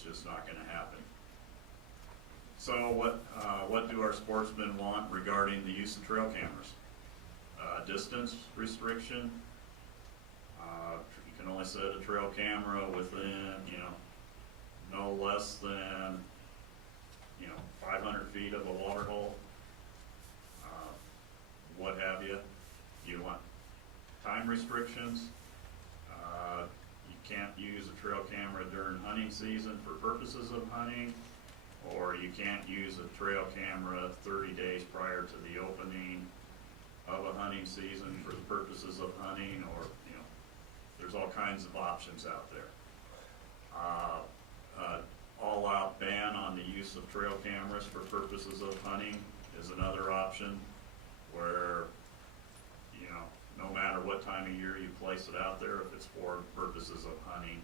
it's just not going to happen. So what do our sportsmen want regarding the use of trail cameras? Distance restriction. You can only set a trail camera within, no less than, 500 feet of a water hole, what have you. You want time restrictions. You can't use a trail camera during hunting season for purposes of hunting, or you can't use a trail camera 30 days prior to the opening of a hunting season for the purposes of hunting, or, there's all kinds of options out there. All-out ban on the use of trail cameras for purposes of hunting is another option, where, no matter what time of year you place it out there, if it's for purposes of hunting,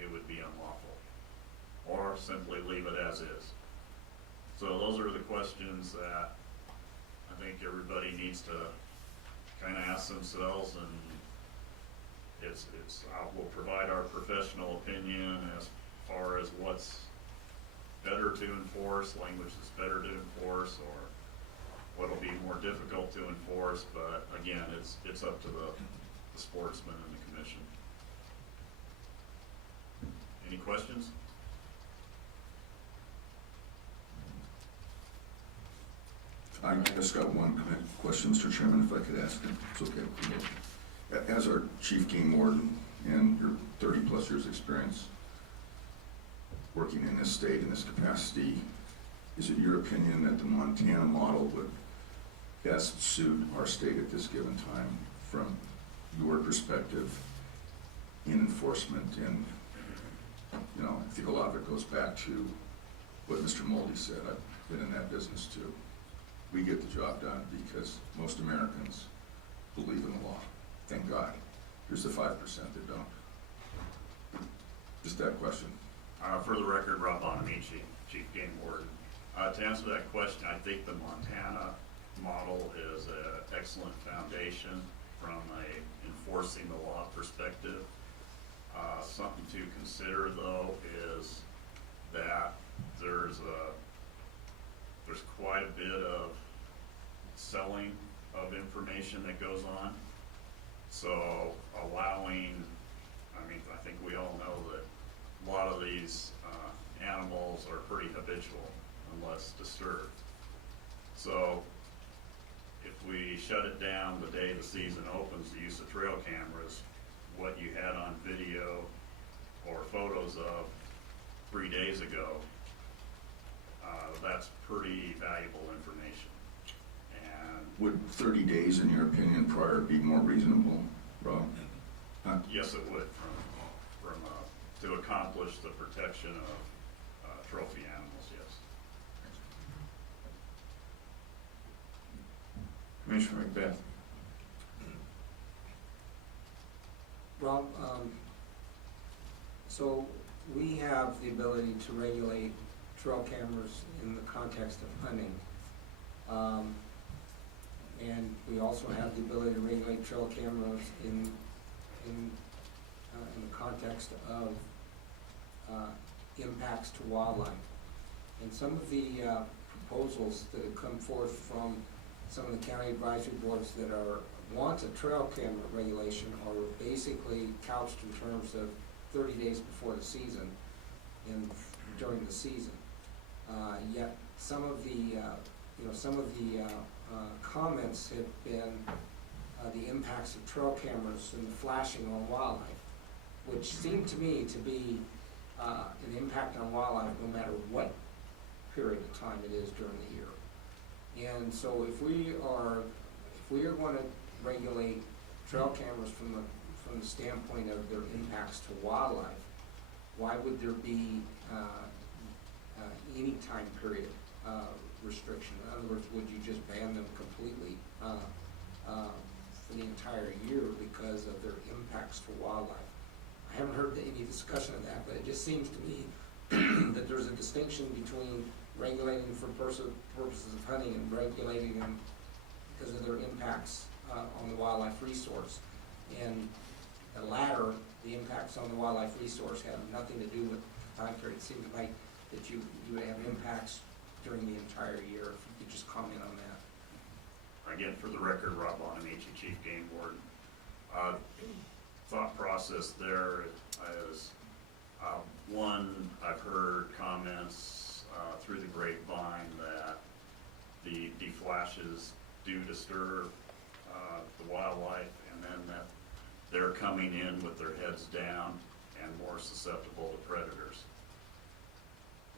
it would be unlawful. Or simply leave it as is. So those are the questions that I think everybody needs to kind of ask themselves, and we'll provide our professional opinion as far as what's better to enforce, language that's better to enforce, or what'll be more difficult to enforce. But again, it's up to the sportsman and the commission. Any questions? I just got one question, Mr. Chairman, if I could ask it. It's okay with me. As our Chief Game Warden and your 30-plus years experience working in this state in this capacity, is it your opinion that the Montana model would best suit our state at this given time from your perspective in enforcement? And, I think a lot of it goes back to what Mr. Moldy said. I've been in that business too. We get the job done because most Americans believe in the law. Thank God. Here's the 5% that don't. Just that question. For the record, Buonamici, Chief Game Warden. To answer that question, I think the Montana model is an excellent foundation from a enforcing the law perspective. Something to consider, though, is that there's quite a bit of selling of information that goes on. So allowing, I think we all know that a lot of these animals are pretty habitual unless disturbed. So if we shut it down the day the season opens, the use of trail cameras, what you had on video or photos of 3 days ago, that's pretty valuable information. And would 30 days, in your opinion, prior be more reasonable, Rob? Yes, it would, to accomplish the protection of trophy animals, yes. Commissioner McBeth. Rob, so we have the ability to regulate trail cameras in the context of hunting. And we also have the ability to regulate trail cameras in the context of impacts to wildlife. And some of the proposals that have come forth from some of the county advisory boards that want a trail camera regulation are basically couched in terms of 30 days before the season and during the season. Yet some of the comments have been the impacts of trail cameras and the flashing on wildlife, which seem to me to be an impact on wildlife no matter what period of time it is during the year. And so if we are going to regulate trail cameras from the standpoint of their impacts to wildlife, why would there be any time period restriction? In other words, would you just ban them completely for the entire year because of their impacts to wildlife? I haven't heard any discussion of that, but it just seems to me that there's a distinction between regulating for purposes of hunting and regulating them because of their impacts on the wildlife resource. And the latter, the impacts on the wildlife resource, have nothing to do with time period. It seemed like that you would have impacts during the entire year. If you could just comment on that. Again, for the record, Rob Buonamici, Chief Game Warden. Thought process there is, one, I've heard comments through the grapevine that the flashes do disturb the wildlife, and then that they're coming in with their heads down and more susceptible to predators.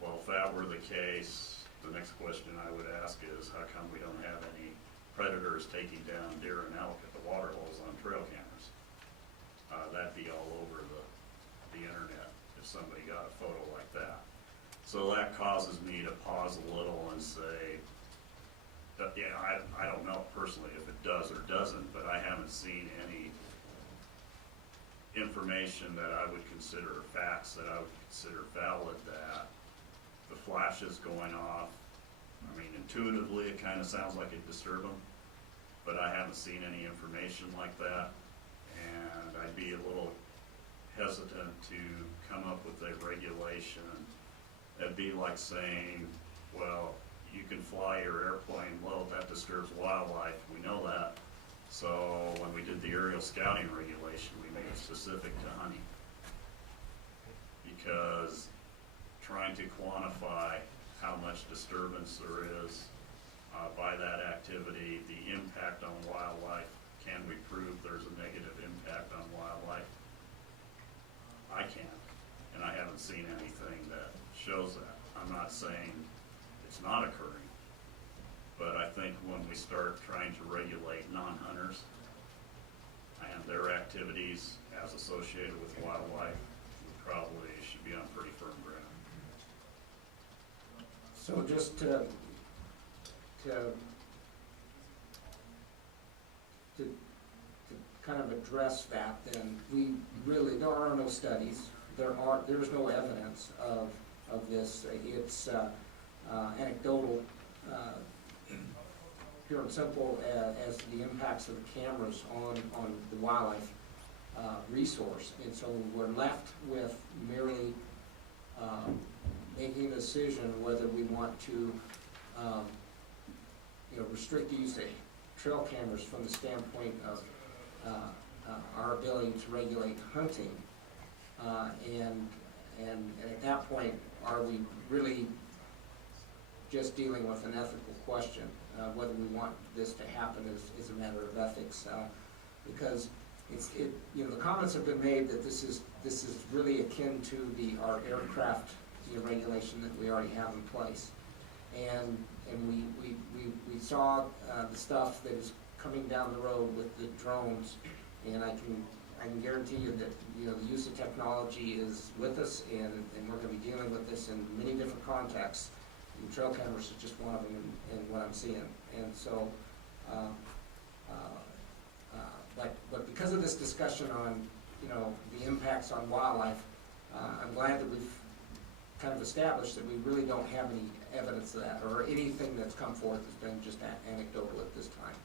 Well, if that were the case, the next question I would ask is, how come we don't have any predators taking down deer and elk at the water holes on trail cameras? That'd be all over the internet if somebody got a photo like that. So that causes me to pause a little and say, that, yeah, I don't know personally if it does or doesn't, but I haven't seen any information that I would consider facts that I would consider valid that the flashes going off, I mean, intuitively it kind of sounds like it disturbed them, but I haven't seen any information like that, and I'd be a little hesitant to come up with a regulation. That'd be like saying, well, you can fly your airplane low, that disturbs wildlife, we know that. So when we did the aerial scouting regulation, we made it specific to hunting. Because trying to quantify how much disturbance there is by that activity, the impact on wildlife, can we prove there's a negative impact on wildlife? I can't, and I haven't seen anything that shows that. I'm not saying it's not occurring, but I think when we start trying to regulate non-hunters and their activities as associated with wildlife, we probably should be on pretty firm ground. So just to kind of address that, then there are no studies. There's no evidence of this. It's anecdotal, pure and simple as the impacts of the cameras on the wildlife resource. And so we're left with merely making a decision whether we want to restrict the use of trail cameras from the standpoint of our ability to regulate hunting. And at that point, are we really just dealing with an ethical question? Whether we want this to happen is a matter of ethics, because the comments have been made that this is really akin to our aircraft regulation that we already have in place, and we saw the stuff that is coming down the road with the drones, and I can guarantee you that the use of technology is with us, and we're going to be dealing with this in many different contexts. And trail cameras is just one of them in what I'm seeing. And so, but because of this discussion on the impacts on wildlife, I'm glad that we've kind of established that we really don't have any evidence of that, or anything that's come forth has been just anecdotal at this time,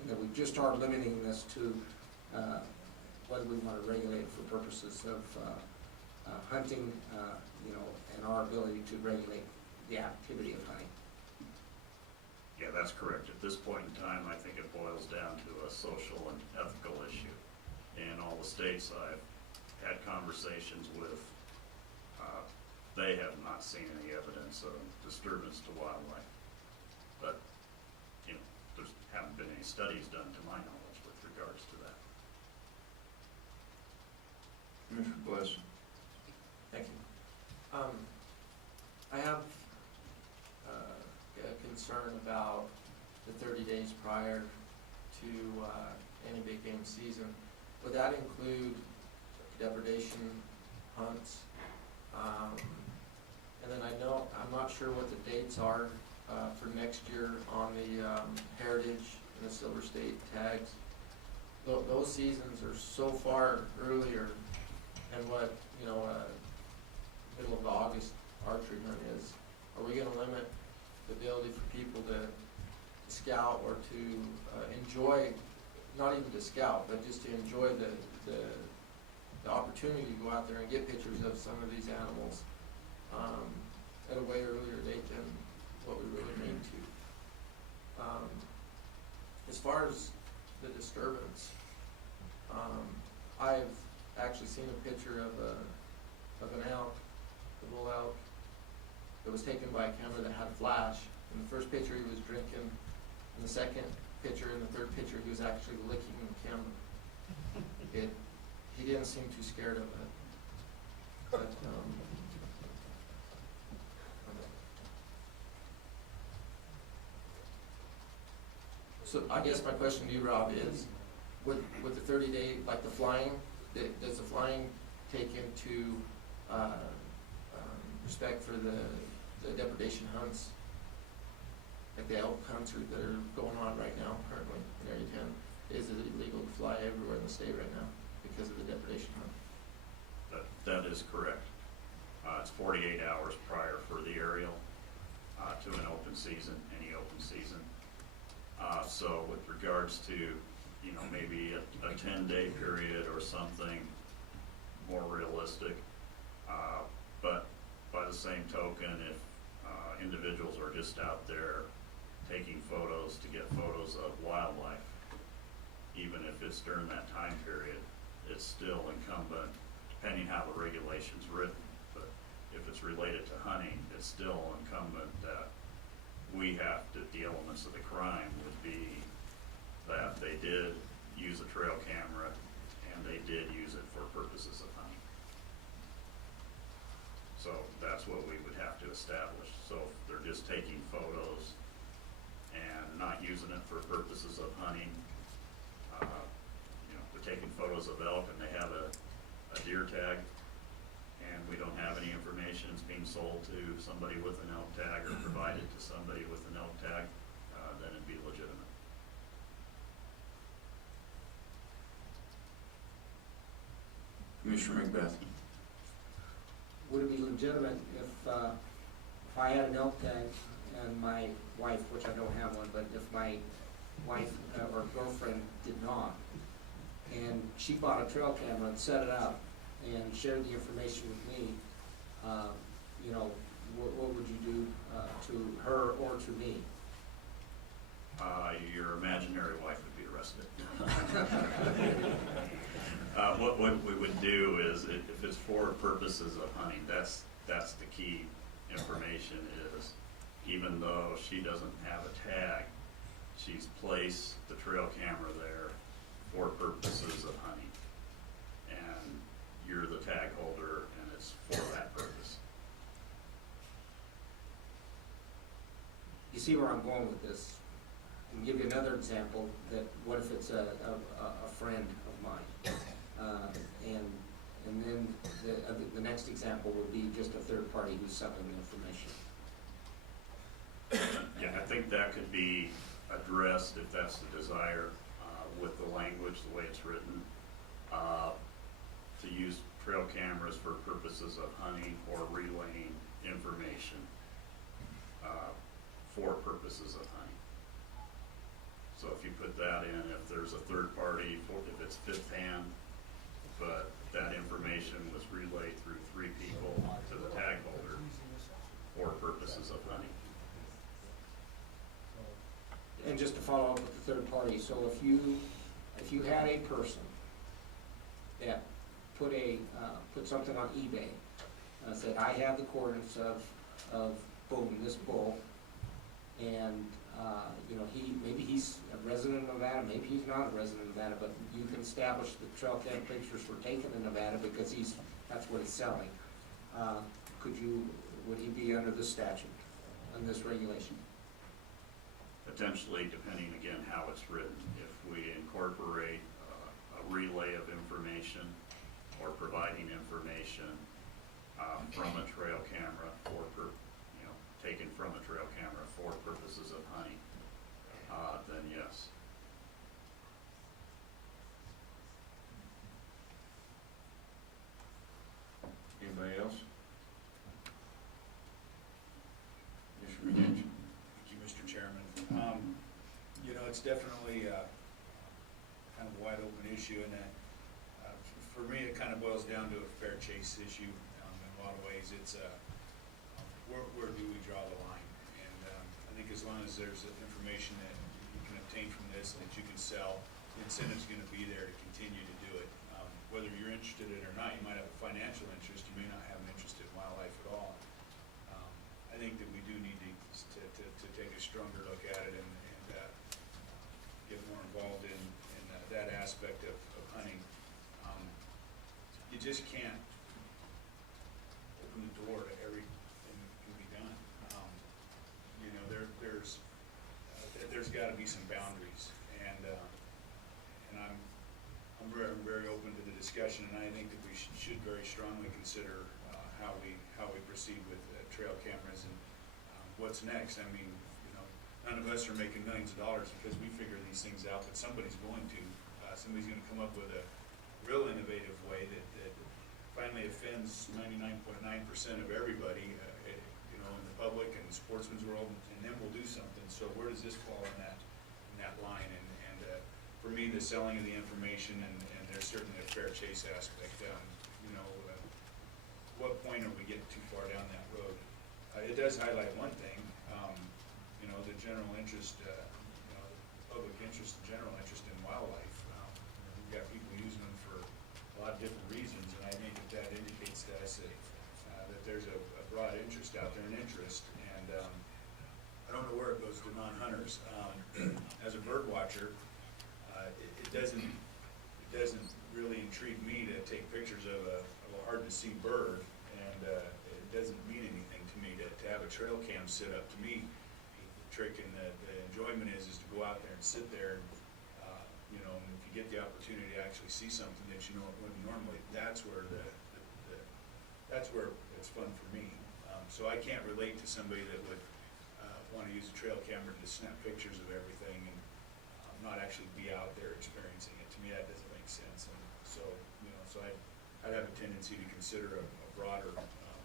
and that we just are limiting this to whether we want to regulate it for purposes of hunting, and our ability to regulate the activity of hunting. Yeah, that's correct. At this point in time, I think it boils down to a social and ethical issue. In all the states I've had conversations with, they have not seen any evidence of disturbance to wildlife. But, there haven't been any studies done to my knowledge with regards to that. Commissioner Bliss. Thank you. I have a concern about the 30 days prior to any big game season. Would that include depredation hunts? And then I'm not sure what the dates are for next year on the Heritage and the Silver State tags. Those seasons are so far earlier than what middle of August archery hunt is. Are we going to limit the ability for people to scout or to enjoy, not even to scout, but just to enjoy the opportunity to go out there and get pictures of some of these animals at a way earlier date than what we really need to. As far as the disturbance, I've actually seen a picture of an elk, a bull elk, that was taken by a camera that had a flash. In the first picture, he was drinking. In the second picture, and the third picture, he was actually licking the camera. He didn't seem too scared of it. But, so I guess my question to you, Rob, is with the 30-day, like the flying, does the flying take into respect for the depredation hunts, like the elk hunts that are going on right now currently in Area 10? Is it illegal to fly everywhere in the state right now because of the depredation hunt? That is correct. It's 48 hours prior for the aerial to an open season, any open season. So with regards to, maybe a 10-day period or something more realistic, but by the same token, if individuals are just out there taking photos to get photos of wildlife, even if it's during that time period, it's still incumbent, depending how the regulation's written, but if it's related to hunting, it's still incumbent that we have to, the elements of the crime would be that they did use a trail camera and they did use it for purposes of hunting. So that's what we would have to establish. So if they're just taking photos and not using it for purposes of hunting, we're taking photos of elk and they have a deer tag, and we don't have any information, it's being sold to somebody with an elk tag or provided to somebody with an elk tag, then it'd be legitimate. Commissioner Macbeth? Would it be legitimate if I had an elk tag and my wife, which I don't have one, but if my wife or girlfriend did not, and she bought a trail camera and set it up and shared the information with me, what would you do to her or to me? Your imaginary wife would be arrested. What we would do is, if it's for purposes of hunting, that's the key information is, even though she doesn't have a tag, she's placed the trail camera there for purposes of hunting. And you're the tag holder and it's for that purpose. You see where I'm going with this? I can give you another example, that what if it's a friend of mine? And then the next example would be just a third party who's selling the information. Yeah, I think that could be addressed if that's the desire, with the language, the way it's written, to use trail cameras for purposes of hunting or relaying information for purposes of hunting. So if you put that in, if there's a third party, if it's fifth hand, but that information was relayed through 3 people to the tag holder for purposes of hunting. And just to follow up with the third party, so if you had a person that put something on eBay, said, I have the coordinates of boom, this bull, and maybe he's a resident of Nevada, maybe he's not a resident of Nevada, but you can establish the trail cam pictures were taken in Nevada because that's what he's selling. Would he be under this statute, under this regulation? Potentially, depending again how it's written. If we incorporate a relay of information or providing information from a trail camera taken from a trail camera for purposes of hunting, then yes. Anybody else? Commissioner Buonamici? Thank you, Mr. Chairman. It's definitely kind of a wide open issue, and that for me it kind of boils down to a fair chase issue. In a lot of ways, it's where do we draw the line? And I think as long as there's information that you can obtain from this that you can sell, the incentive's gonna be there to continue to do it. Whether you're interested in it or not, you might have a financial interest, you may not have an interest in wildlife at all. I think that we do need to take a stronger look at it and get more involved in that aspect of hunting. You just can't open the door to everything that can be done. You know, there's gotta be some boundaries, and I'm very open to the discussion, and I think that we should very strongly consider how we proceed with trail cameras and what's next. I mean, you know, none of us are making millions of dollars because we figure these things out, but somebody's going to. Somebody's gonna come up with a real innovative way that finally offends 99.9% of everybody, you know, in the public and the sportsman's world, and then we'll do something. So where does this fall in that line? And for me, the selling of the information, and there's certainly a fair chase aspect. You know, what point are we getting too far down that road? It does highlight one thing, you know, the general interest, you know, the public interest, the general interest in wildlife. We've got people using them for a lot of different reasons, and I think that indicates to us that there's a broad interest out there, an interest, and I don't know where it goes to non-hunters. As a bird watcher, it doesn't really intrigue me to take pictures of a hard-to-see bird, and it doesn't mean anything to me to have a trail cam sit up. To me, the trick and the enjoyment is to go out there and sit there, and, you know, and if you get the opportunity to actually see something that you know it wouldn't normally, that's where that's where it's fun for me. So I can't relate to somebody that would want to use a trail camera to snap pictures of everything and not actually be out there experiencing it. To me, that doesn't make sense. And so, you know, so I'd have a tendency to consider a broader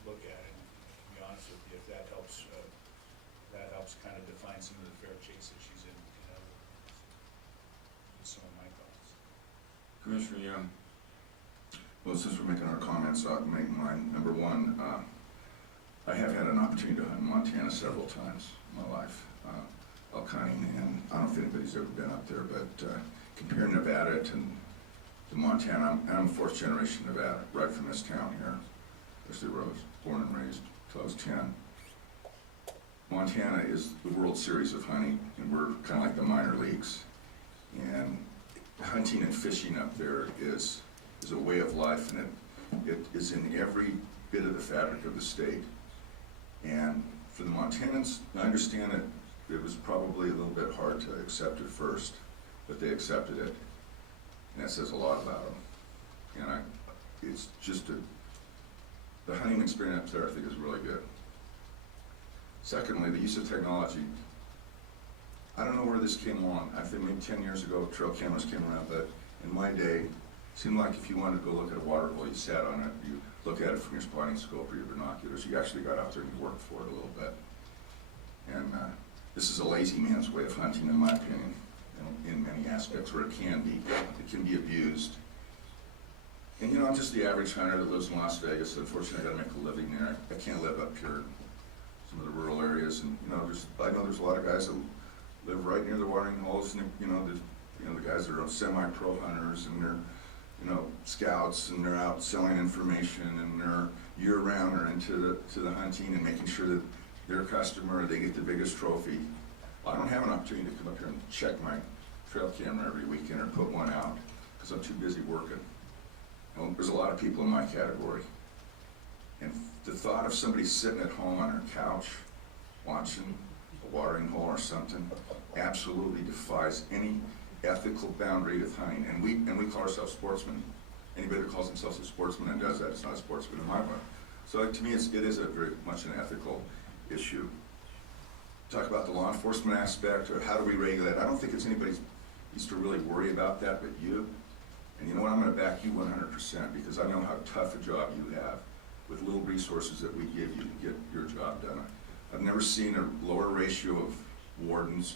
look at it. And to be honest with you, if that helps kind of define some of the fair chase issues in other, some of my thoughts. Commissioner Young. Well, since we're making our comments, I'll make mine. Number one, I have had an opportunity to hunt in Montana several times in my life, elk hunting, and I don't know if anybody's ever been up there, but comparing Nevada to Montana, I'm a fourth generation Nevada, right from this town here, Wesley Rose, born and raised till I was 10. Montana is the World Series of hunting, and we're kind of like the minor leagues. And hunting and fishing up there is a way of life, and it is in every bit of the fabric of the state. And for the Montanans, I understand it was probably a little bit hard to accept at first, but they accepted it, and that says a lot about them. And it's just the hunting experience up there, I think, is really good. Secondly, the use of technology. I don't know where this came along. I think maybe 10 years ago, trail cameras came around, but in my day, it seemed like if you wanted to go look at a water hole, you sat on it, you look at it from your spotting scope or your binoculars. You actually got out there and you worked for it a little bit. And this is a lazy man's way of hunting, in my opinion, in many aspects, where it can be abused. And you know, I'm just the average hunter that lives in Las Vegas. Unfortunately, I gotta make a living there. I can't live up here in some of the rural areas, and you know, I know there's a lot of guys that live right near the watering holes, and you know, the guys that are semi-pro hunters, and they're, you know, scouts, and they're out selling information, and they're year-round are into the hunting and making sure that their customer, they get the biggest trophy. Well, I don't have an opportunity to come up here and check my trail camera every weekend or put one out because I'm too busy working. You know, there's a lot of people in my category, and the thought of somebody sitting at home on their couch watching a watering hole or something absolutely defies any ethical boundary of hunting. And we call ourselves sportsmen. Anybody that calls themselves a sportsman and does that is not a sportsman in my book. So to me, it is a very much an ethical issue. Talk about the law enforcement aspect, or how do we regulate? I don't think it's anybody's used to really worry about that but you. And you know what, I'm gonna back you 100% because I know how tough a job you have with little resources that we give you to get your job done. I've never seen a lower ratio of wardens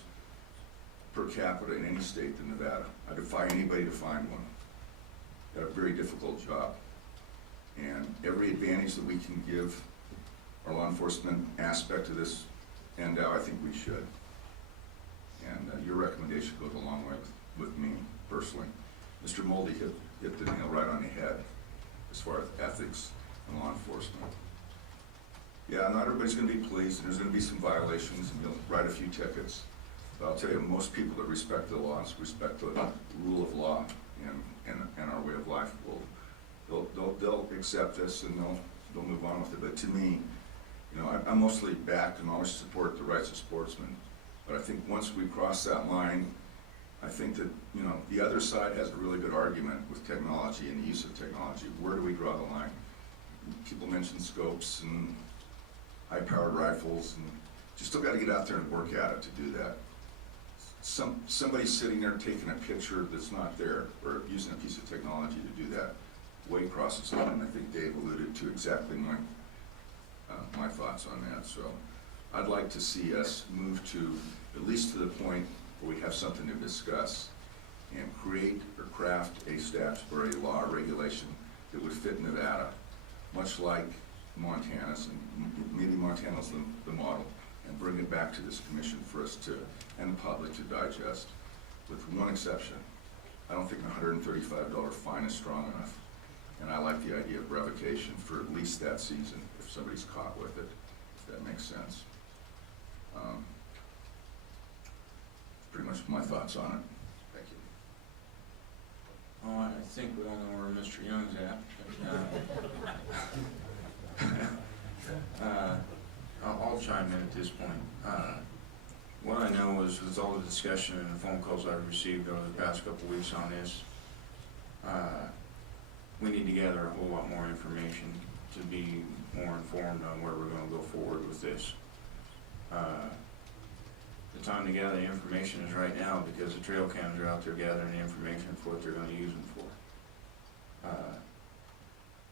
per capita in any state than Nevada. I defy anybody to find one. Got a very difficult job. And every advantage that we can give our law enforcement aspect of this, and I think we should. And your recommendation goes a long way with me personally. Mr. Moldy hit the nail right on the head as far as ethics and law enforcement. Yeah, not everybody's going to be pleased, and there's going to be some violations, and you'll write a few tickets. But I'll tell you, most people that respect the laws, respect the rule of law and our way of life, they'll accept this and they'll move on with it. But to me, you know, I'm mostly back and always support the rights of sportsmen. But I think once we cross that line, I think that, you know, the other side has a really good argument with technology and the use of technology. Where do we draw the line? People mention scopes and high-powered rifles, and you still got to get out there and work at it to do that. Somebody sitting there taking a picture that's not there, or using a piece of technology to do that, way crosses the line. I think Dave alluded to exactly my thoughts on that. So I'd like to see us move to, at least to the point where we have something to discuss and create or craft a statutory law or regulation that would fit Nevada, much like Montana's, and maybe Montana's the model, and bring it back to this commission for us to, and the public to digest, with one exception. I don't think a $135 fine is strong enough, and I like the idea of revocation for at least that season if somebody's caught with it, if that makes sense. Pretty much my thoughts on it. Thank you. Oh, I think we all know where Mr. Young's at. I'll chime in at this point. What I know is, with all the discussion and the phone calls I've received over the past couple of weeks on this, we need to gather a whole lot more information to be more informed on where we're going to go forward with this. The time to gather the information is right now, because the trail cams are out there gathering the information for what they're going to use them for.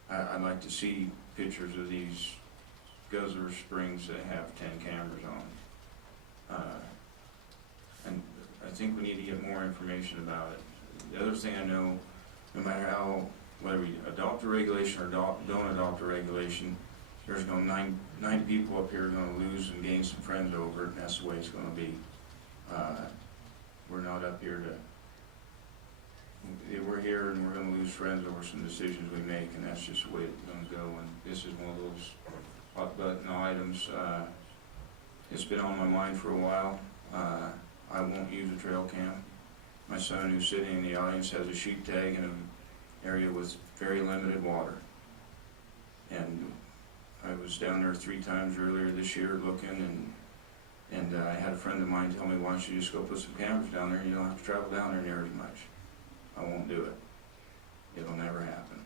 I'd like to see pictures of these Guzzler Springs that have 10 cameras on. And I think we need to get more information about it. The other thing I know, no matter how, whether we adopt a regulation or don't adopt a regulation, there's going to 90 people up here are going to lose and gain some friends over it, and that's the way it's going to be. We're not up here to, we're here and we're going to lose friends over some decisions we make, and that's just the way it's going to go. And this is one of those hot button items. It's been on my mind for a while. I won't use a trail cam. My son, who's sitting in the audience, has a sheep tag in an area with very limited water. And I was down there 3 times earlier this year looking, and I had a friend of mine tell me, why don't you just go put some cameras down there and you don't have to travel down there near as much. I won't do it. It'll never happen.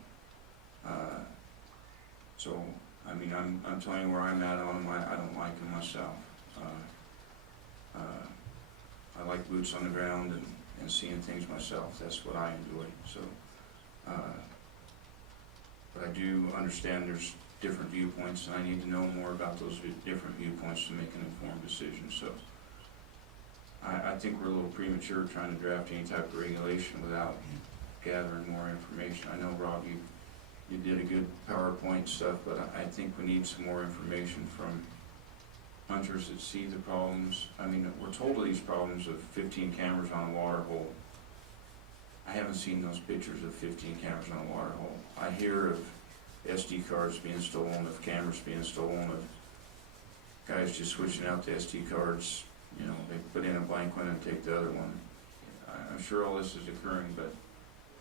So, I mean, I'm telling you where I'm at on them. I don't like them myself. I like boots on the ground and seeing things myself. That's what I enjoy. So, but I do understand there's different viewpoints, and I need to know more about those different viewpoints to make an informed decision. So I think we're a little premature trying to draft any type of regulation without gathering more information. I know, Rob, you did a good PowerPoint stuff, but I think we need some more information from hunters that see the problems. I mean, we're told of these problems of 15 cameras on a water hole. I haven't seen those pictures of 15 cameras on a water hole. I hear of SD cards being stolen, of cameras being stolen, of guys just switching out the SD cards. You know, they put in a blank one and take the other one. I'm sure all this is occurring, but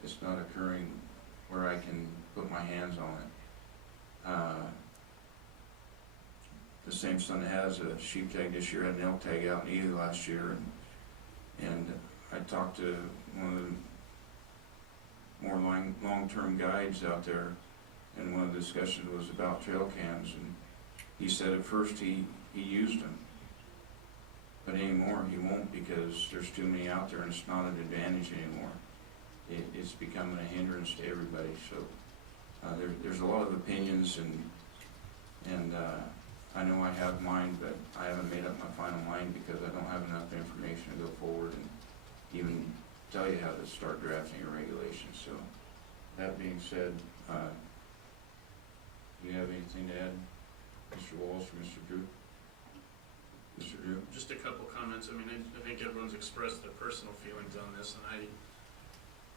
it's not occurring where I can put my hands on it. The same son that has a sheep tag this year had an elk tag out in Ely last year, and I talked to one of the more long-term guides out there, and one of the discussions was about trail cams, and he said at first he used them, but anymore he won't, because there's too many out there and it's not an advantage anymore. It's becoming a hindrance to everybody. So there's a lot of opinions, and I know I have mine, but I haven't made up my final mind because I don't have enough information to go forward and even tell you how to start drafting a regulation. So that being said, do you have anything to add? Mr. Walsh or Mr. Drew? Mr. Drew? Just a couple comments. I mean, I think everyone's expressed their personal feelings on this, and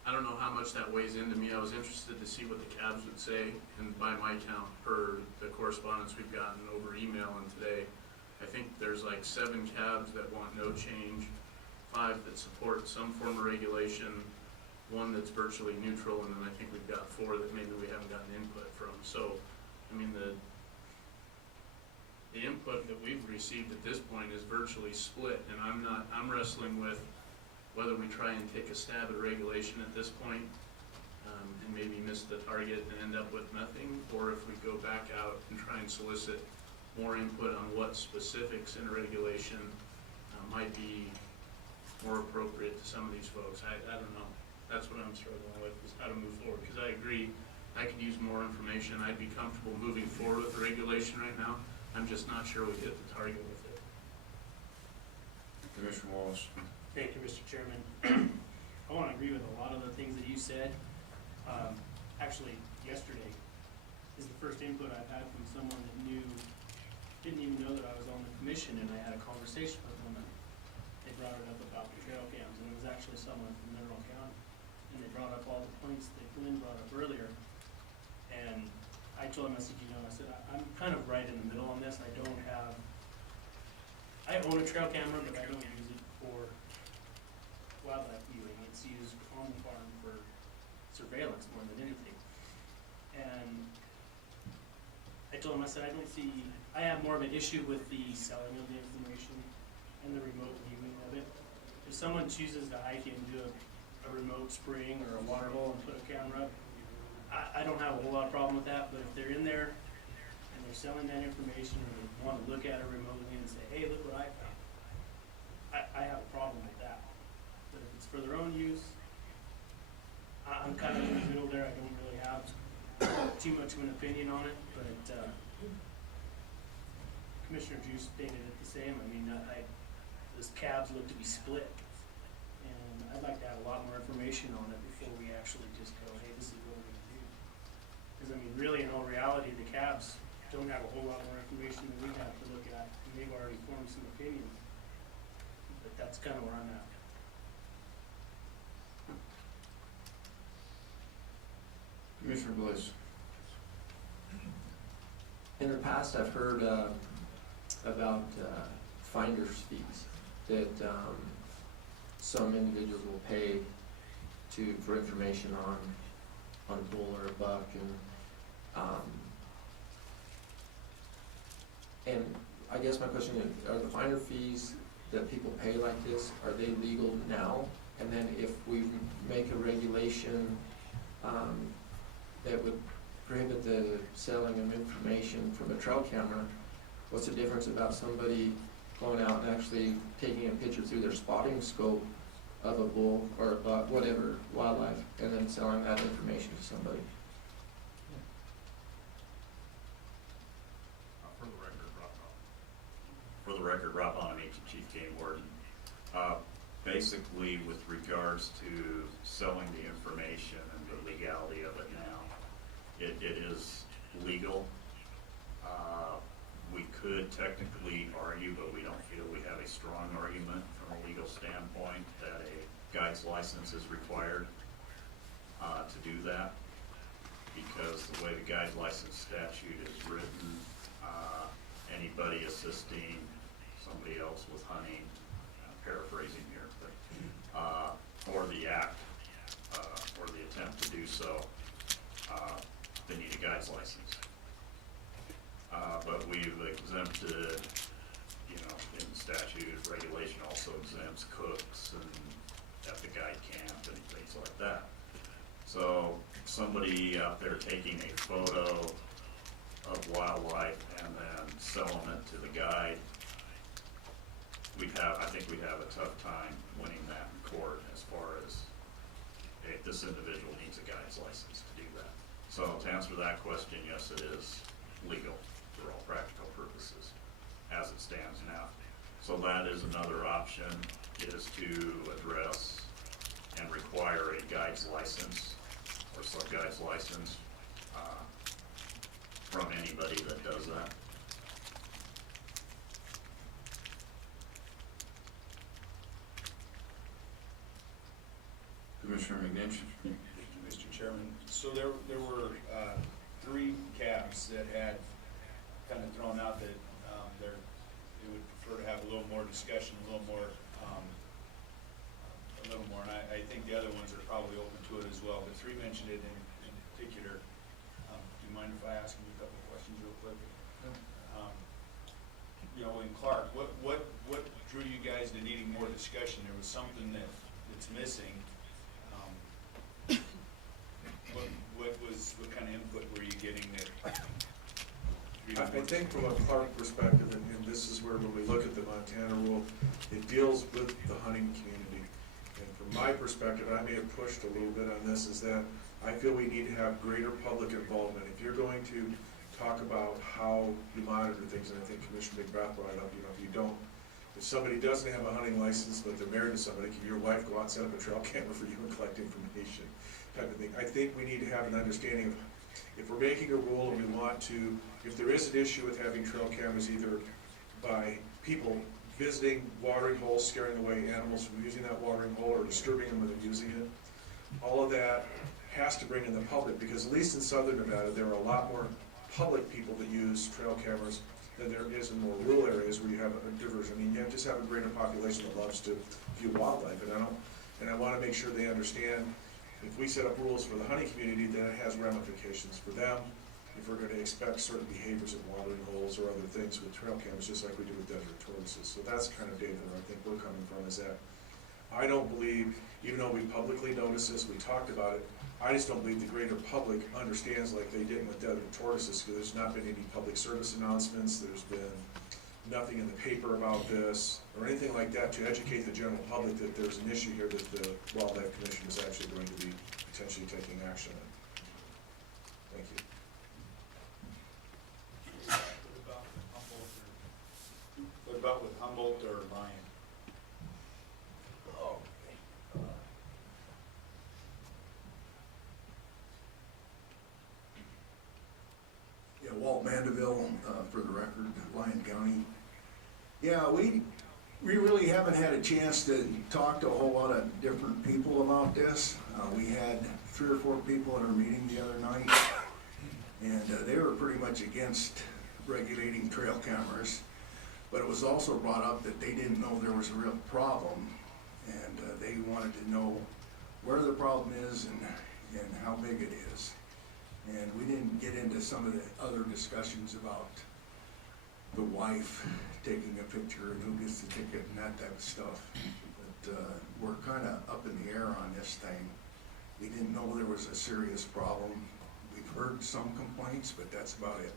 I don't know how much that weighs into me. I was interested to see what the cabs would say, and by my count, per the correspondence we've gotten over email and today, I think there's like 7 cabs that want no change, 5 that support some form of regulation, 1 that's virtually neutral, and then I think we've got 4 that maybe we haven't gotten input from. So, I mean, the input that we've received at this point is virtually split, and I'm wrestling with whether we try and take a stab at regulation at this point, and maybe miss the target and end up with nothing, or if we go back out and try and solicit more input on what specifics in regulation might be more appropriate to some of these folks. I don't know. That's what I'm struggling with, is how to move forward, because I agree, I could use more information. I'd be comfortable moving forward with the regulation right now. I'm just not sure we hit the target with it. Commissioner Walsh? Thank you, Mr. Chairman. I want to agree with a lot of the things that you said. Actually, yesterday is the first input I've had from someone that didn't even know that I was on the commission, and I had a conversation with them, and they brought it up about the trail cams, and it was actually someone from Mineral County. And they brought up all the points that Glenn brought up earlier. And I told him, I said, I said, I'm kind of right in the middle on this. I own a trail camera, but I don't use it for wildlife viewing. It's used on the farm for surveillance more than anything. And I told him, I said, I have more of an issue with the selling of the information and the remote viewing of it. If someone chooses to hike in and do a remote spring or a water hole and put a camera up, I don't have a whole lot of problem with that, but if they're in there and they're selling that information and they want to look at it remotely and say, hey, look what I found, I have a problem with that. But if it's for their own use, I'm kind of in the middle there. I don't really have too much of an opinion on it, but Commissioner Drew stated it the same. I mean, those cabs look to be split, and I'd like to have a lot more information on it before we actually just go, hey, this is what we're going to do. Because, I mean, really, in all reality, the cabs don't have a whole lot more information than we have to look at, and they've already formed some opinions. But that's kind of where I'm at. Commissioner Bliss? In the past, I've heard about finder's fees that some individuals will pay for information on a bull or a buck, and I guess my question is, are the finder fees that people pay like this, are they legal now? And then if we make a regulation that would prohibit the selling of information from a trail camera, what's the difference about somebody going out and actually taking a picture through their spotting scope of a bull or a buck, whatever, wildlife, and then selling that information to somebody? For the record, Rob Buonamici, Chief Game Warden. Basically, with regards to selling the information and the legality of it now, it is legal. We could technically argue, but we don't feel we have a strong argument from a legal standpoint that a guide's license is required to do that, because the way the guide license statute is written, anybody assisting somebody else with hunting, paraphrasing here, but or the act or the attempt to do so, they need a guide's license. But we've exempted, in statute, regulation also exempts cooks and at the guide camp and things like that. So somebody out there taking a photo of wildlife and then selling it to the guide, I think we'd have a tough time winning that in court as far as, hey, this individual needs a guide's license to do that. So to answer that question, yes, it is legal for all practical purposes as it stands now. So that is another option, is to address and require a guide's license or sub-guide's license from anybody that does that. Commissioner McNish? Mr. Chairman, so there were 3 cabs that had kind of thrown out that they would prefer to have a little more discussion, a little more, and I think the other ones are probably open to it as well, but 3 mentioned it in particular. Do you mind if I ask you a couple of questions real quick? You know, in Clark, what drew you guys to needing more discussion? There was something that's missing. What kind of input were you getting that? I think from a Clark perspective, and this is where when we look at the Montana rule, it deals with the hunting community. And from my perspective, I may have pushed a little bit on this, is that I feel we need to have greater public involvement. If you're going to talk about how you monitor things, and I think Commissioner McBrath brought it up, you know, if somebody doesn't have a hunting license, but they're married to somebody, can your wife go out and set up a trail camera for you and collect information? Type of thing. I think we need to have an understanding of, if we're making a rule and we want to, if there is an issue with having trail cameras, either by people visiting watering holes, scaring away animals from using that watering hole or disturbing them when they're using it, all of that has to bring in the public, because at least in southern Nevada, there are a lot more public people that use trail cameras than there is in more rural areas where you have a diversion. I mean, you just have a greater population that loves to view wildlife, and I want to make sure they understand, if we set up rules for the hunting community, then it has ramifications for them. If we're going to expect certain behaviors at watering holes or other things with trail cameras, just like we do with desert tortoises. So that's kind of data that I think we're coming from, is that I don't believe, even though we publicly noticed this, we talked about it, I just don't believe the greater public understands like they did with desert tortoises, because there's not been any public service announcements, there's been nothing in the paper about this, or anything like that to educate the general public that there's an issue here that the Wildlife Commission is actually going to be potentially taking action on. Thank you. What about with Humboldt or Lion? Yeah, Walt Mandeville, for the record, Lyon County. Yeah, we really haven't had a chance to talk to a whole lot of different people about this. We had 3 or 4 people at our meeting the other night, and they were pretty much against regulating trail cameras. But it was also brought up that they didn't know there was a real problem, and they wanted to know where the problem is and how big it is. And we didn't get into some of the other discussions about the wife taking a picture and who gets the ticket and that type of stuff. But we're kind of up in the air on this thing. We didn't know there was a serious problem. We've heard some complaints, but that's about it.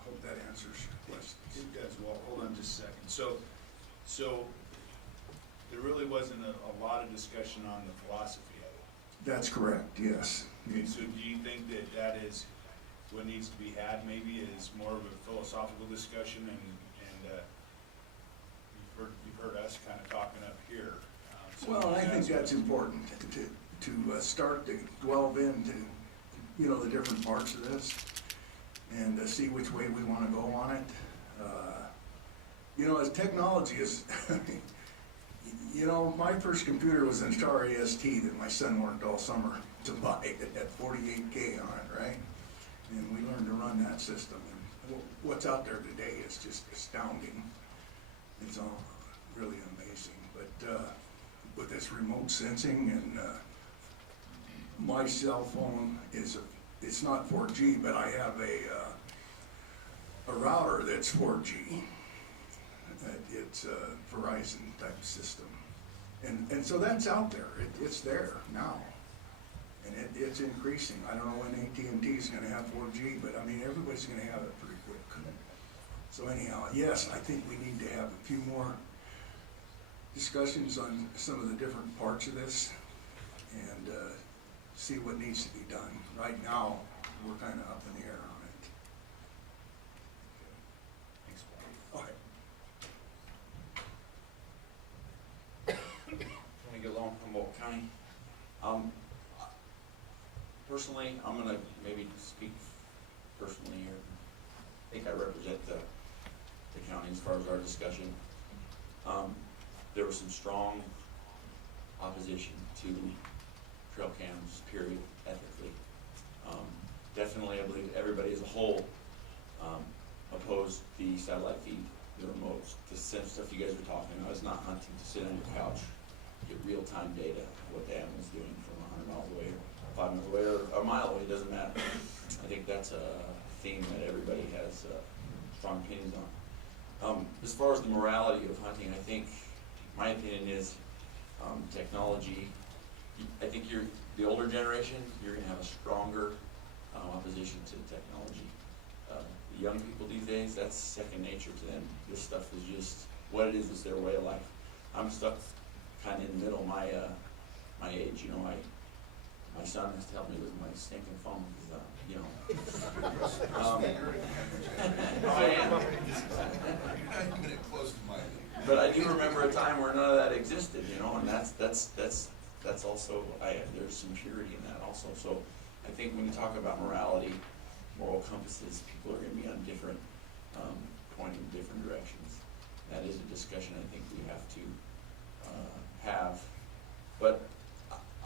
I hope that answers your questions. It does. Well, hold on just a second. So there really wasn't a lot of discussion on the philosophy of it. That's correct, yes. Okay, so do you think that is what needs to be had, maybe, is more of a philosophical discussion, and you've heard us kind of talking up here. So Well, I think that's important to start to delve into, you know, the different parts of this and see which way we want to go on it. You know, as technology is, you know, my first computer was an Atari ST that my son worked all summer to buy. It had 48K on it, right? And we learned to run that system. And what's out there today is just astounding. It's all really amazing. But with this remote sensing and my cell phone it's not 4G, but I have a router that's 4G. It's a Verizon type system. And so that's out there. It's there now. And it's increasing. I don't know when AT&T is going to have 4G, but I mean, everybody's going to have it pretty quick. So anyhow, yes, I think we need to have a few more discussions on some of the different parts of this and see what needs to be done. Right now, we're kind of up in the air on it. Thanks, Paul. Okay. Let me get along Humboldt County. Personally, I'm gonna maybe speak personally here. I think I represent the county as far as our discussion. There was some strong opposition to trail cams, period, ethically. Definitely, I believe everybody as a whole opposed the satellite feed, the remotes, the same stuff you guys were talking about. It's not hunting to sit on your couch, get real-time data of what the animal's doing from 100 miles away, or 5 miles away, or a mile away, it doesn't matter. I think that's a theme that everybody has strong opinions on. As far as the morality of hunting, I think, my opinion is technology, I think the older generation, you're gonna have a stronger opposition to technology. The young people these days, that's second nature to them. This stuff is just, what it is their way of life. I'm stuck kinda in the middle, my age, you know, my son has to help me with my stinking phone, because, you know. I am. But I do remember a time where none of that existed, you know, and that's also, there's some purity in that also. So I think when you talk about morality, moral compasses, people are gonna be on different, pointing in different directions. That is a discussion I think we have to have. But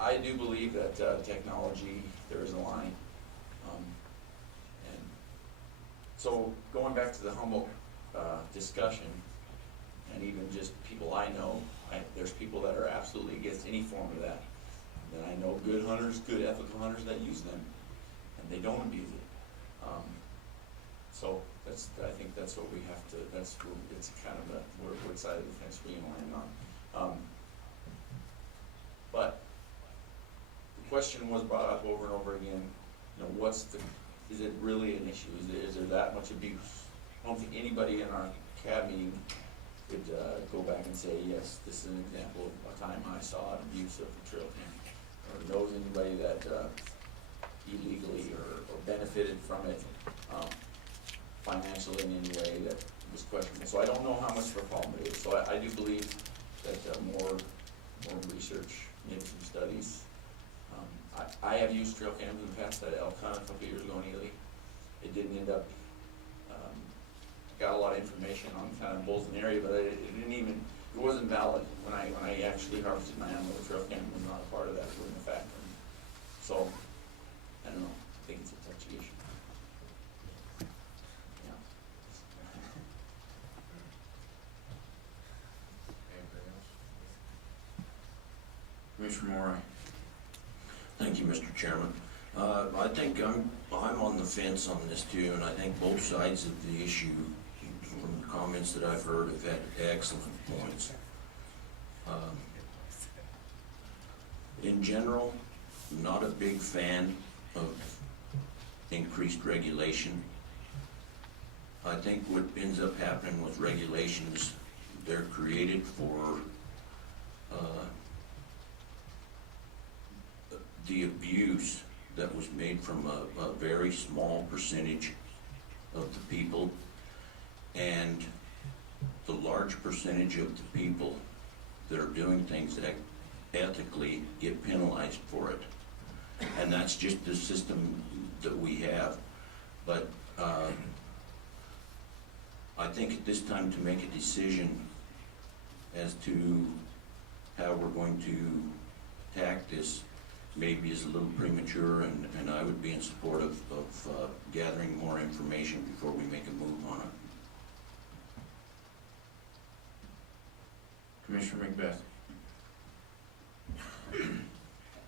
I do believe that technology, there is a line. And so going back to the Humboldt discussion, and even just people I know, there's people that are absolutely against any form of that. And I know good hunters, good ethical hunters that use them, and they don't abuse it. So I think that's what we have to, it's kind of what side of the fence we land on. But the question was brought up over and over again, you know, is it really an issue? Is there that much abuse? I don't think anybody in our CAB meeting could go back and say, yes, this is an example of a time I saw an abuse of the trail cam, or knows anybody that illegally or benefited from it financially in any way that was questionable. So I don't know how much of a problem it is. So I do believe that more research, maybe some studies. I have used trail cams in the past at elk hunt a couple of years ago in Ely. It didn't end up, got a lot of information on kind of bulls in the area, but it wasn't valid. When I actually harvested my animal, the trail cam was not a part of that, it wasn't a factor. So, I don't know, I think it's a touchy issue. Yeah. Anybody else? Commissioner Moore. Thank you, Mr. Chairman. I think I'm on the fence on this too, and I think both sides of the issue, from the comments that I've heard, have had excellent points. In general, not a big fan of increased regulation. I think what ends up happening with regulations, they're created for the abuse that was made from a very small percentage of the people, and the large percentage of the people that are doing things that ethically get penalized for it. And that's just the system that we have. But I think at this time to make a decision as to how we're going to attack this maybe is a little premature, and I would be in support of gathering more information before we make a move on it. Commissioner Macbeth.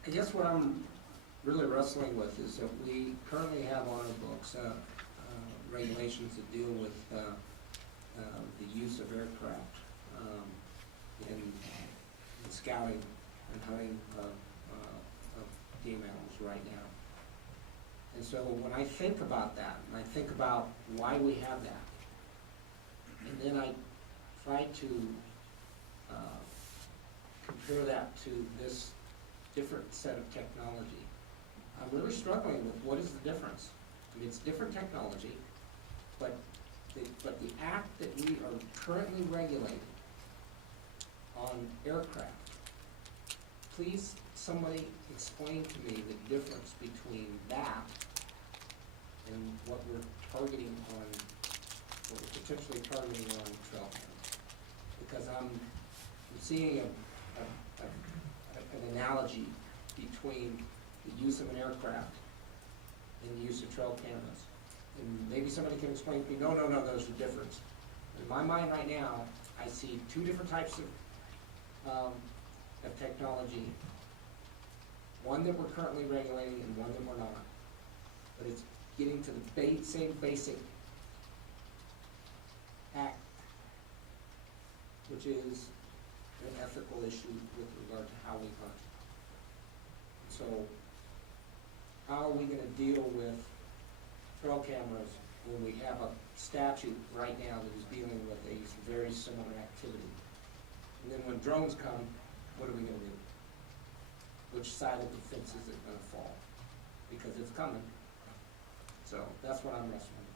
I guess what I'm really wrestling with is that we currently have on our books regulations that deal with the use of aircraft in scouting and hunting of game animals right now. And so when I think about that, and I think about why we have that, and then I try to compare that to this different set of technology, I'm really struggling with what is the difference. I mean, it's different technology, but the act that we are currently regulating on aircraft, please somebody explain to me the difference between that and what we're targeting on, what we're potentially targeting on trail cams. Because I'm seeing an analogy between the use of an aircraft and the use of trail cameras. And maybe somebody can explain to me, no, there's a difference. In my mind right now, I see two different types of technology. One that we're currently regulating and one that we're not. But it's getting to the same basic act, which is an ethical issue with regard to how we hunt. So, how are we gonna deal with trail cameras when we have a statute right now that is dealing with a very similar activity? And then when drones come, what are we gonna do? Which side of the fence is it gonna fall? Because it's coming. So, that's what I'm wrestling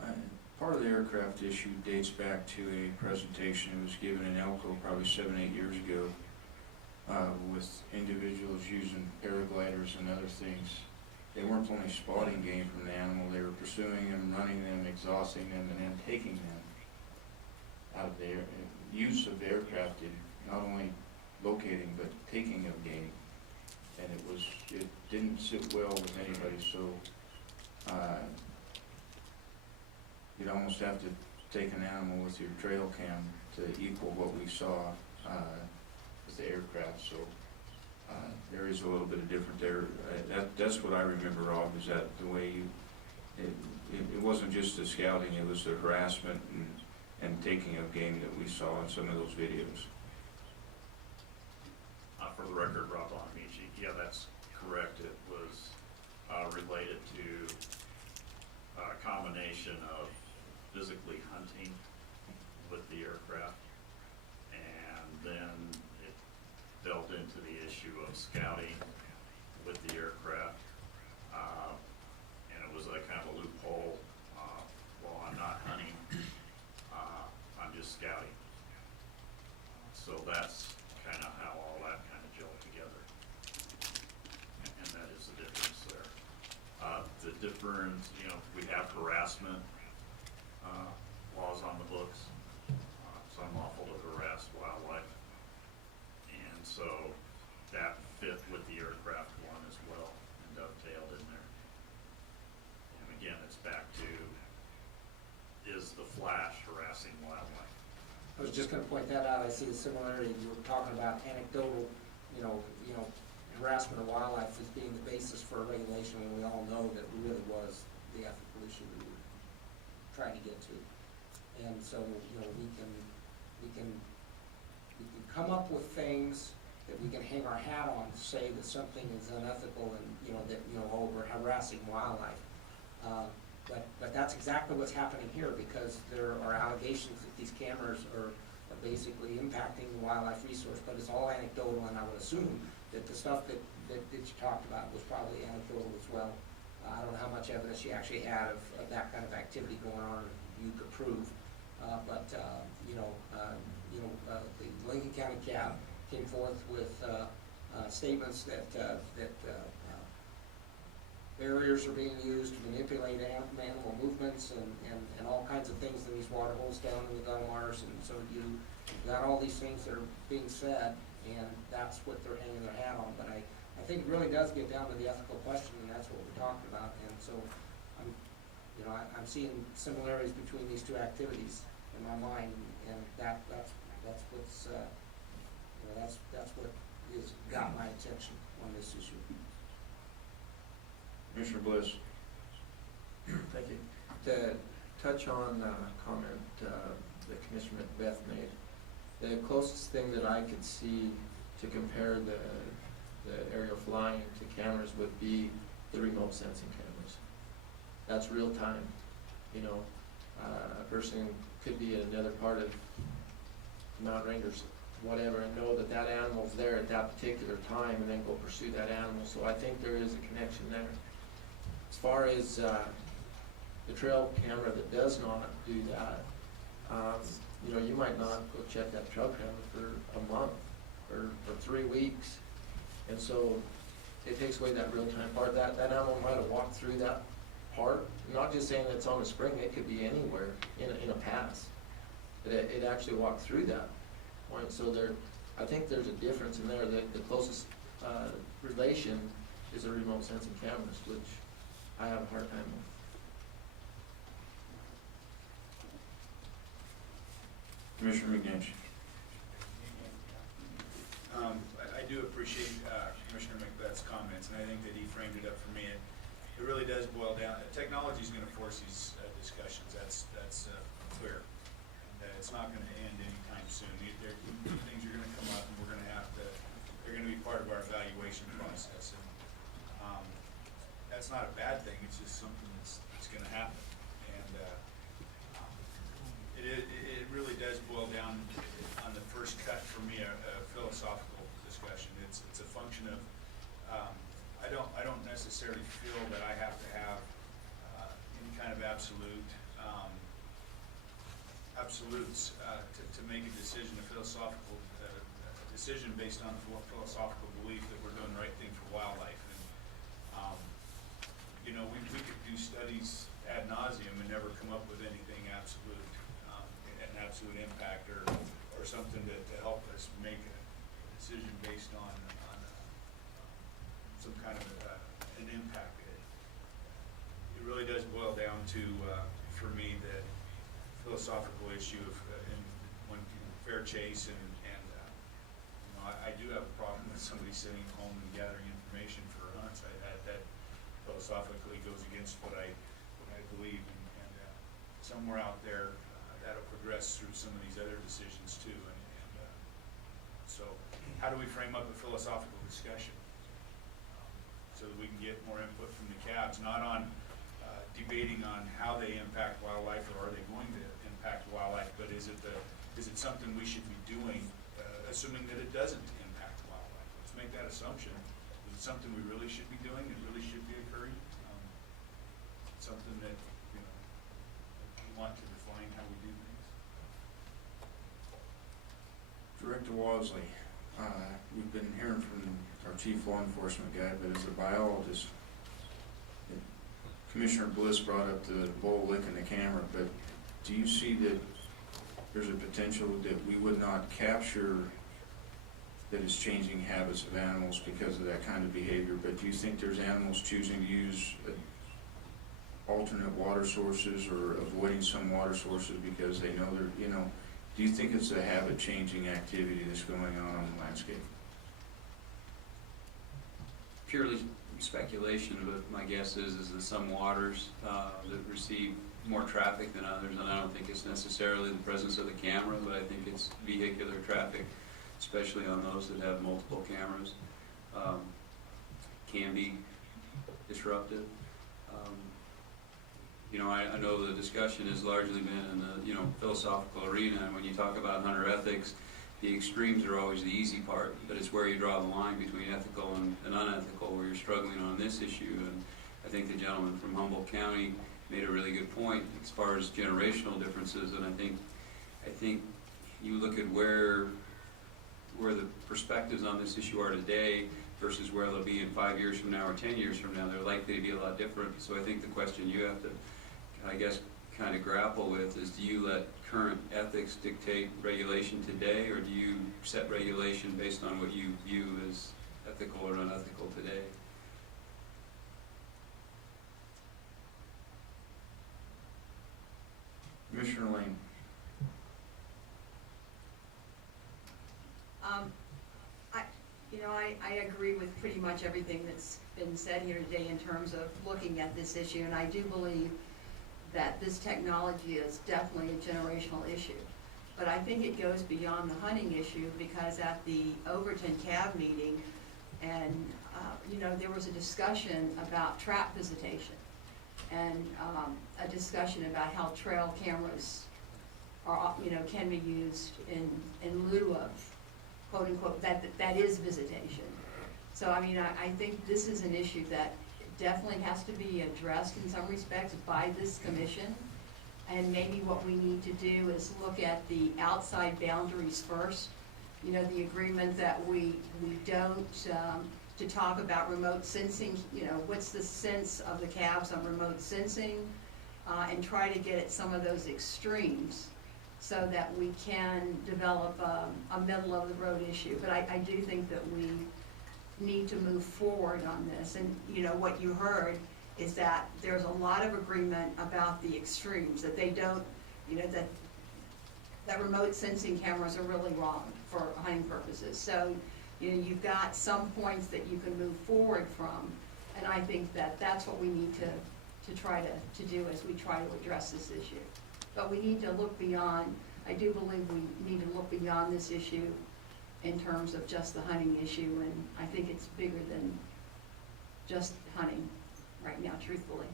with. Part of the aircraft issue dates back to a presentation that was given in Elko probably 7-8 years ago, with individuals using paragliders and other things. They weren't only spotting game from the animal, they were pursuing them, running them, exhausting them, and then taking them out of the air. Use of the aircraft in not only locating but taking of game, and it didn't sit well with anybody. So you'd almost have to take an animal with your trail cam to equal what we saw with the aircraft. So there is a little bit of different there. That's what I remember, Rob, is that the way it wasn't just the scouting, it was the harassment and taking of game that we saw in some of those videos. For the record, Rob Buonamici, yeah, that's correct. It was related to a combination of physically hunting with the aircraft, and then it delved into the issue of scouting with the aircraft, and it was a kind of a loophole. Well, I'm not hunting, I'm just scouting. So that's kind of how all that kind of gelled together, and that is the difference there. The difference, we have harassment laws on the books. It's unlawful to harass wildlife, and so that fit with the aircraft one as well and dovetailed in there. And again, it's back to, is the flash harassing wildlife? I was just gonna point that out. I see the similarity. You were talking about anecdotal, harassment of wildlife as being the basis for a regulation, when we all know that really was the ethical issue we were trying to get to. And so, we can come up with things that we can hang our hat on to say that something is unethical and, we're harassing wildlife. But that's exactly what's happening here, because there are allegations that these cameras are basically impacting the wildlife resource, but it's all anecdotal, and I would assume that the stuff that you talked about was probably anecdotal as well. I don't know how much evidence you actually had of that kind of activity going on you could prove, but the Lincoln County CAB came forth with statements that barriers are being used to manipulate animal movements and all kinds of things in these water holes down in the Delmars, and so you've got all these things that are being said, and that's what they're hanging their hat on. But I think it really does get down to the ethical question, and that's what we're talking about. And so I'm seeing similarities between these two activities in my mind, and that's what's that's what has got my attention on this issue. Commissioner Bliss. Thank you. To touch on a comment that Commissioner Macbeth made, the closest thing that I could see to compare the aerial flying to cameras would be the remote sensing cameras. That's real time. A person could be in another part of Mount Rangers, whatever, and know that that animal's there at that particular time, and then go pursue that animal. So I think there is a connection there. As far as the trail camera that does not do that, you might not go check that trail camera for a month or 3 weeks, and so it takes away that real-time part. That animal might have walked through that part. I'm not just saying it's on a spring; it could be anywhere in a pass. But it actually walked through that point. So I think there's a difference in there. The closest relation is the remote sensing cameras, which I have a hard time with. Commissioner McNish. I do appreciate Commissioner Macbeth's comments, and I think that he framed it up for me. It really does boil down, technology is gonna force these discussions, that's clear. And it's not gonna end anytime soon. Things are gonna come up, and we're gonna have to, they're gonna be part of our evaluation process. And that's not a bad thing, it's just something that's gonna happen. And it really does boil down on the first cut for me, a philosophical discussion. It's a function of, I don't necessarily feel that I have to have any kind of absolutes to make a decision, a philosophical decision based on a philosophical belief that we're doing the right thing for wildlife. And you know, we could do studies ad nauseum and never come up with anything absolute, an absolute impact or something to help us make a decision based on some kind of an impact. It really does boil down to, for me, the philosophical issue of when fair chase and you know, I do have a problem with somebody sitting home and gathering information for hunts. That philosophically goes against what I believe, and somewhere out there that'll progress through some of these other decisions too. And so, how do we frame up a philosophical discussion so that we can get more input from the CABs, not on debating on how they impact wildlife or are they going to impact wildlife, but is it something we should be doing, assuming that it doesn't impact wildlife? Let's make that assumption. Is it something we really should be doing and really should be occurring? Something that, you know, we want to define how we do things. Director Walsley, we've been hearing from our chief law enforcement guy, but as a biologist, Commissioner Bliss brought up the bull licking the camera, but do you see that there's a potential that we would not capture that it's changing habits of animals because of that kind of behavior, but do you think there's animals choosing to use alternate water sources or avoiding some water sources because they know they're, you know, do you think it's a habit-changing activity that's going on the landscape? Purely speculation, but my guess is that some waters that receive more traffic than others, and I don't think it's necessarily the presence of the camera, but I think it's vehicular traffic, especially on those that have multiple cameras, can be disruptive. You know, I know the discussion has largely been in the, you know, philosophical arena, and when you talk about hunter ethics, the extremes are always the easy part, but it's where you draw the line between ethical and unethical where you're struggling on this issue. And I think the gentleman from Humboldt County made a really good point as far as generational differences, and I think you look at where the perspectives on this issue are today versus where they'll be in 5 years from now or 10 years from now, they're likely to be a lot different. So I think the question you have to, I guess, kind of grapple with is, do you let current ethics dictate regulation today, or do you set regulation based on what you view as ethical or unethical today? Commissioner Lane. I agree with pretty much everything that's been said here today in terms of looking at this issue, and I do believe that this technology is definitely a generational issue. But I think it goes beyond the hunting issue, because at the Overton CAB meeting, and there was a discussion about trap visitation, and a discussion about how trail cameras are, can be used in lieu of, quote unquote, that is visitation. So I think this is an issue that definitely has to be addressed in some respects by this commission. And maybe what we need to do is look at the outside boundaries first. The agreement that we don't, to talk about remote sensing, what's the sense of the CABs on remote sensing, and try to get at some of those extremes so that we can develop a middle of the road issue. But I do think that we need to move forward on this. And, you know, what you heard is that there's a lot of agreement about the extremes, that they don't, you know, that remote sensing cameras are really wrong for hunting purposes. So, you know, you've got some points that you can move forward from, and I think that that's what we need to try to do as we try to address this issue. But we need to look beyond, I do believe we need to look beyond this issue in terms of just the hunting issue, and I think it's bigger than just hunting right now, truthfully.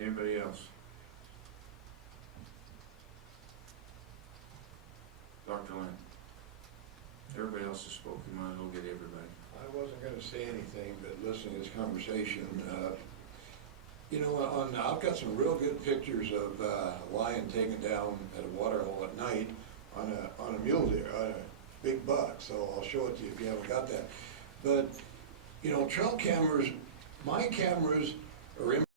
Anybody else? Dr. Lynn? Everybody else has spoken, might as well get everybody. I wasn't gonna say anything, but listening to this conversation, you know, I've got some real good pictures of a lion taken down at a water hole at night on a mule deer, on a big buck, so I'll show it to you if you haven't got that. But, you know, trail cameras, my cameras are in